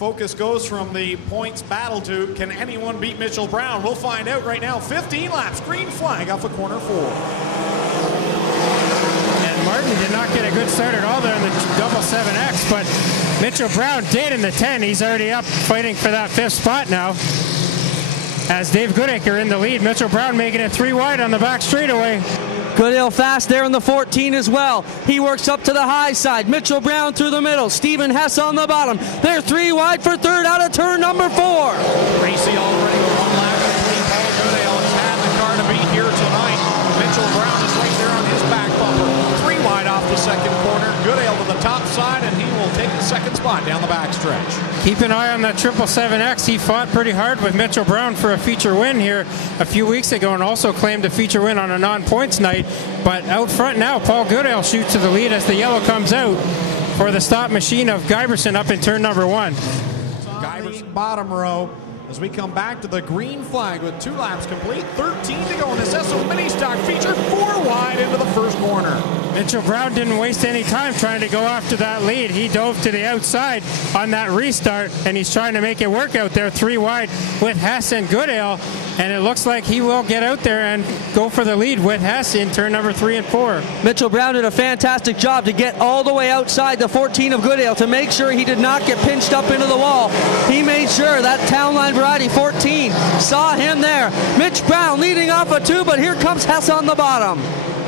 focus goes from the points battle to can anyone beat Mitchell Brown? We'll find out right now. 15 laps, green flag off of corner 4. And Martin did not get a good start at all there in the double 7X, but Mitchell Brown did in the 10. He's already up fighting for that 5th spot now. As Dave Goodacre in the lead, Mitchell Brown making it 3 wide on the back straightaway. Goodale fast there in the 14 as well. He works up to the high side. Mitchell Brown through the middle. Stephen Hess on the bottom. They're 3 wide for 3rd out of turn number 4. Racy already with 1 lap between Paul Goodale has had the car to beat here tonight. Mitchell Brown is right there on his back bumper. 3 wide off the 2nd corner. Goodale to the top side, and he will take the 2nd spot down the backstretch. Keep an eye on that 777X. He fought pretty hard with Mitchell Brown for a feature win here a few weeks ago and also claimed a feature win on a non-points night. But out front now, Paul Goodale shoots to the lead as the yellow comes out for the stop machine of Guyberson up in turn number 1. Guyberson bottom row as we come back to the green flag with 2 laps complete, 13 to go in this Esso Ministock feature, 4 wide into the 1st corner. Mitchell Brown didn't waste any time trying to go after that lead. He dove to the outside on that restart, and he's trying to make it work out there 3 wide with Hess and Goodale, and it looks like he will get out there and go for the lead with Hess in turn number 3 and 4. Mitchell Brown did a fantastic job to get all the way outside the 14 of Goodale to make sure he did not get pinched up into the wall. He made sure that Town Line Variety 14 saw him there. Mitch Brown leading off a 2, but here comes Hess on the bottom.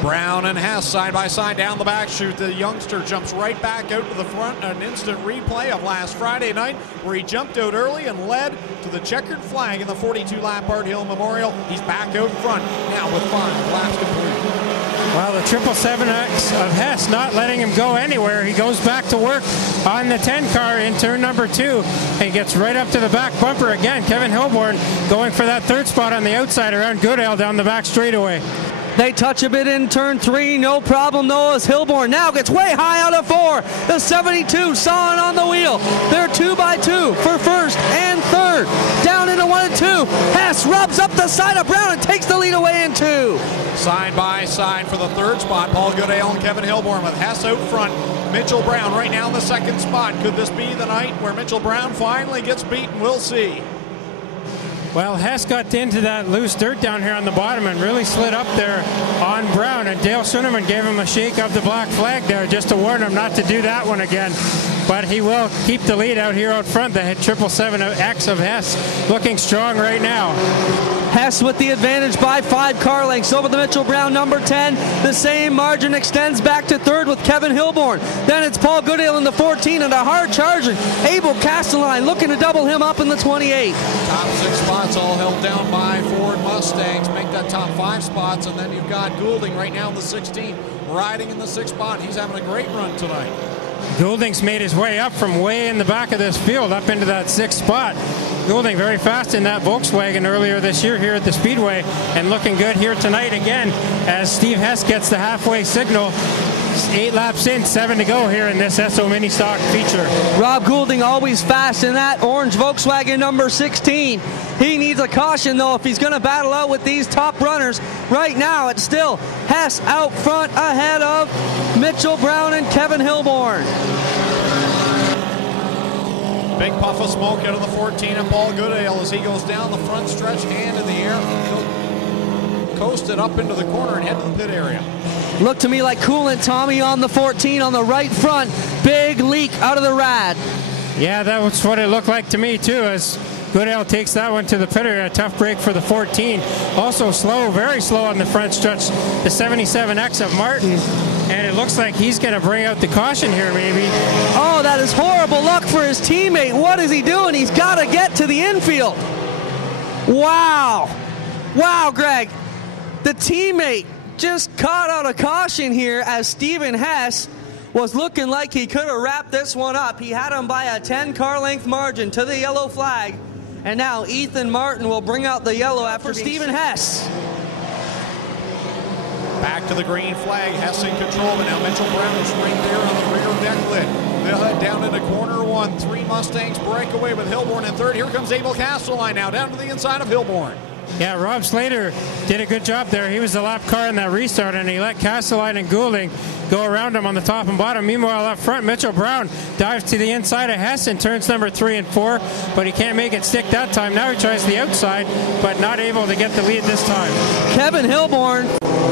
Brown and Hess side by side down the back chute. The youngster jumps right back out to the front. An instant replay of last Friday night where he jumped out early and led to the checkered flag in the 42-lap Art Hill Memorial. He's back out front now with 5 laps complete. Well, the 777X of Hess not letting him go anywhere. He goes back to work on the 10 car in turn number 2 and gets right up to the back bumper again. Kevin Hilborn going for that 3rd spot on the outside around Goodale down the back straightaway. They touch a bit in turn 3, no problem. Noah's Hilborn now gets way high out of 4. The 72 sawing on the wheel. They're 2 by 2 for 1st and 3rd. Down into 1 and 2. Hess rubs up the side of Brown and takes the lead away in 2. Side by side for the 3rd spot, Paul Goodale and Kevin Hilborn with Hess out front. Mitchell Brown right now in the 2nd spot. Could this be the night where Mitchell Brown finally gets beaten? We'll see. Well, Hess got into that loose dirt down here on the bottom and really slid up there on Brown, and Dale Schoeneman gave him a shake of the black flag there just to warn him not to do that one again. But he will keep the lead out here out front. The 777X of Hess looking strong right now. Hess with the advantage by 5 car lengths over the Mitchell Brown number 10. The same margin extends back to 3rd with Kevin Hilborn. Then it's Paul Goodale in the 14 and a hard charging Abel Castelline looking to double him up in the 28. Top 6 spots all held down by Ford Mustangs. Make that top 5 spots, and then you've got Goulding right now in the 16, riding in the 6th spot. He's having a great run tonight. Goulding's made his way up from way in the back of this field up into that 6th spot. Goulding very fast in that Volkswagen earlier this year here at the Speedway, and looking good here tonight again as Steve Hess gets the halfway signal. 8 laps in, 7 to go here in this Esso Ministock feature. Rob Goulding always fast in that orange Volkswagen number 16. He needs a caution though if he's going to battle out with these top runners. Right now it's still Hess out front ahead of Mitchell Brown and Kevin Hilborn. Big puff of smoke out of the 14 of Paul Goodale as he goes down the front stretch, hand in the air, coasted up into the corner and head to the pit area. Looked to me like coolant, Tommy, on the 14 on the right front. Big leak out of the rad. Yeah, that was what it looked like to me too, as Goodale takes that one to the pit area. A tough break for the 14. Also slow, very slow on the front stretch, the 77X of Martin. And it looks like he's going to bring out the caution here, maybe. Oh, that is horrible luck for his teammate. What is he doing? He's got to get to the infield. Wow. Wow, Greg. The teammate just caught out a caution here as Stephen Hess was looking like he could have wrapped this one up. He had him by a 10-car length margin to the yellow flag. And now Ethan Martin will bring out the yellow after Stephen Hess. Back to the green flag, Hess in control, but now Mitchell Brown is right there on the rear deck lid. They'll head down into corner 1. 3 Mustangs break away with Hilborn in 3rd. Here comes Abel Castelline now down to the inside of Hilborn. Yeah, Rob Slater did a good job there. He was the lap car in that restart, and he let Castelline and Goulding go around him on the top and bottom. Meanwhile, up front, Mitchell Brown dives to the inside of Hess in turns number 3 and 4, but he can't make it stick that time. Now he tries the outside, but not able to get the lead this time. Kevin Hilborn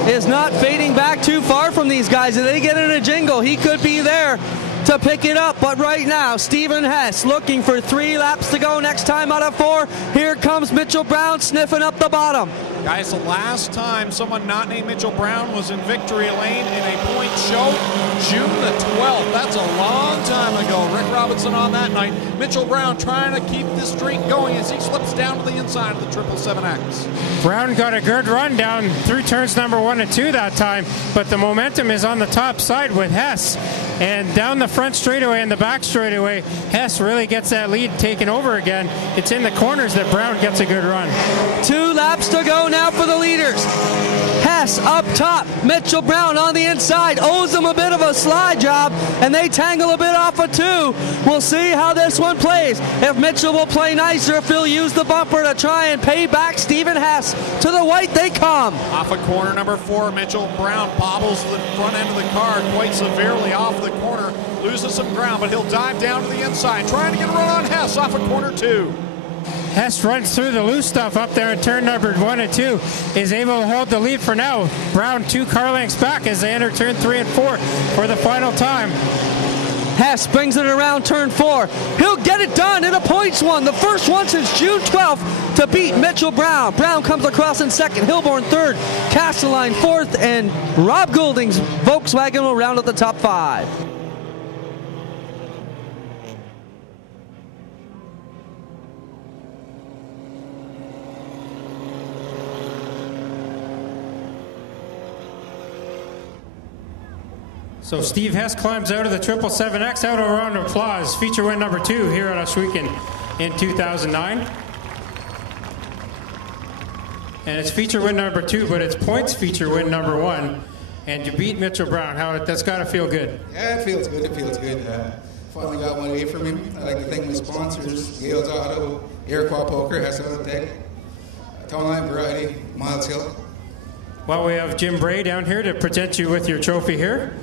is not fading back too far from these guys. If they get in a jingle, he could be there to pick it up, but right now Stephen Hess looking for 3 laps to go next time out of 4. Here comes Mitchell Brown sniffing up the bottom. Guys, the last time someone not named Mitchell Brown was in victory lane in a point show, June the 12th. That's a long time ago. Rick Robinson on that night. Mitchell Brown trying to keep this streak going as he slips down to the inside of the 777X. Brown got a good run down through turns number 1 and 2 that time, but the momentum is on the top side with Hess. And down the front straightaway and the back straightaway, Hess really gets that lead taken over again. It's in the corners that Brown gets a good run. 2 laps to go now for the leaders. Hess up top, Mitchell Brown on the inside, owes them a bit of a slide job, and they tangle a bit off of 2. We'll see how this one plays. If Mitchell will play nicer, if he'll use the bumper to try and pay back Stephen Hess. To the white they come. Off of corner number 4, Mitchell Brown bobbles the front end of the car quite severely off the corner, loses some ground, but he'll dive down to the inside, trying to get a run on Hess off of corner 2. Hess runs through the loose stuff up there in turn number 1 and 2, is able to hold the lead for now. Brown 2 car lengths back as they enter turn 3 and 4 for the final time. Hess brings it around turn 4. He'll get it done in a points one. The first one since June 12th to beat Mitchell Brown. Brown comes across in second, Hilborn third, Castelline fourth, and Rob Goulding's Volkswagen will round out the top 5. So Steve Hess climbs out of the 777X. Out of a round of applause. Feature win number 2 here at Ohsweken in 2009. And it's feature win number 2, but it's points feature win number 1. And you beat Mitchell Brown. That's got to feel good. Yeah, it feels good. It feels good. Finally got one away from him. I'd like to thank my sponsors, Gales Auto, Iroquois Poker, Hess Auto Tech, Tone Line Variety, Miles Hill. Well, we have Jim Bray down here to present you with your trophy here.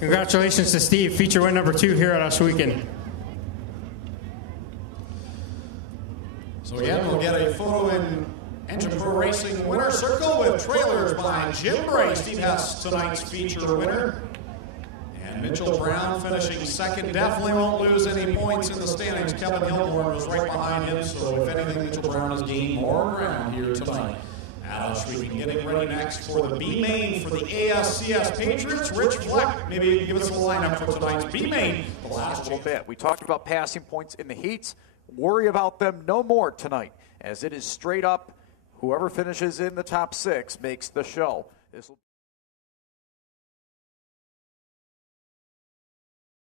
Congratulations to Steve, feature win number 2 here at Ohsweken. So again, we'll get a photo in Engine Pro Racing winner circle with trailers by Jim Bray, Steve Hess, tonight's feature winner. And Mitchell Brown finishing second, definitely won't lose any points in the standings. Kevin Hilborn was right behind him, so if anything, Mitchell Brown has gained more ground here tonight. Ohsweken getting ready next for the B-Main for the ASCS Patriots. Rich Fleck, maybe give us a lineup for tonight's B-Main. The last little bit. We talked about passing points in the heats. Worry about them no more tonight, as it is straight up. Whoever finishes in the top 6 makes the show.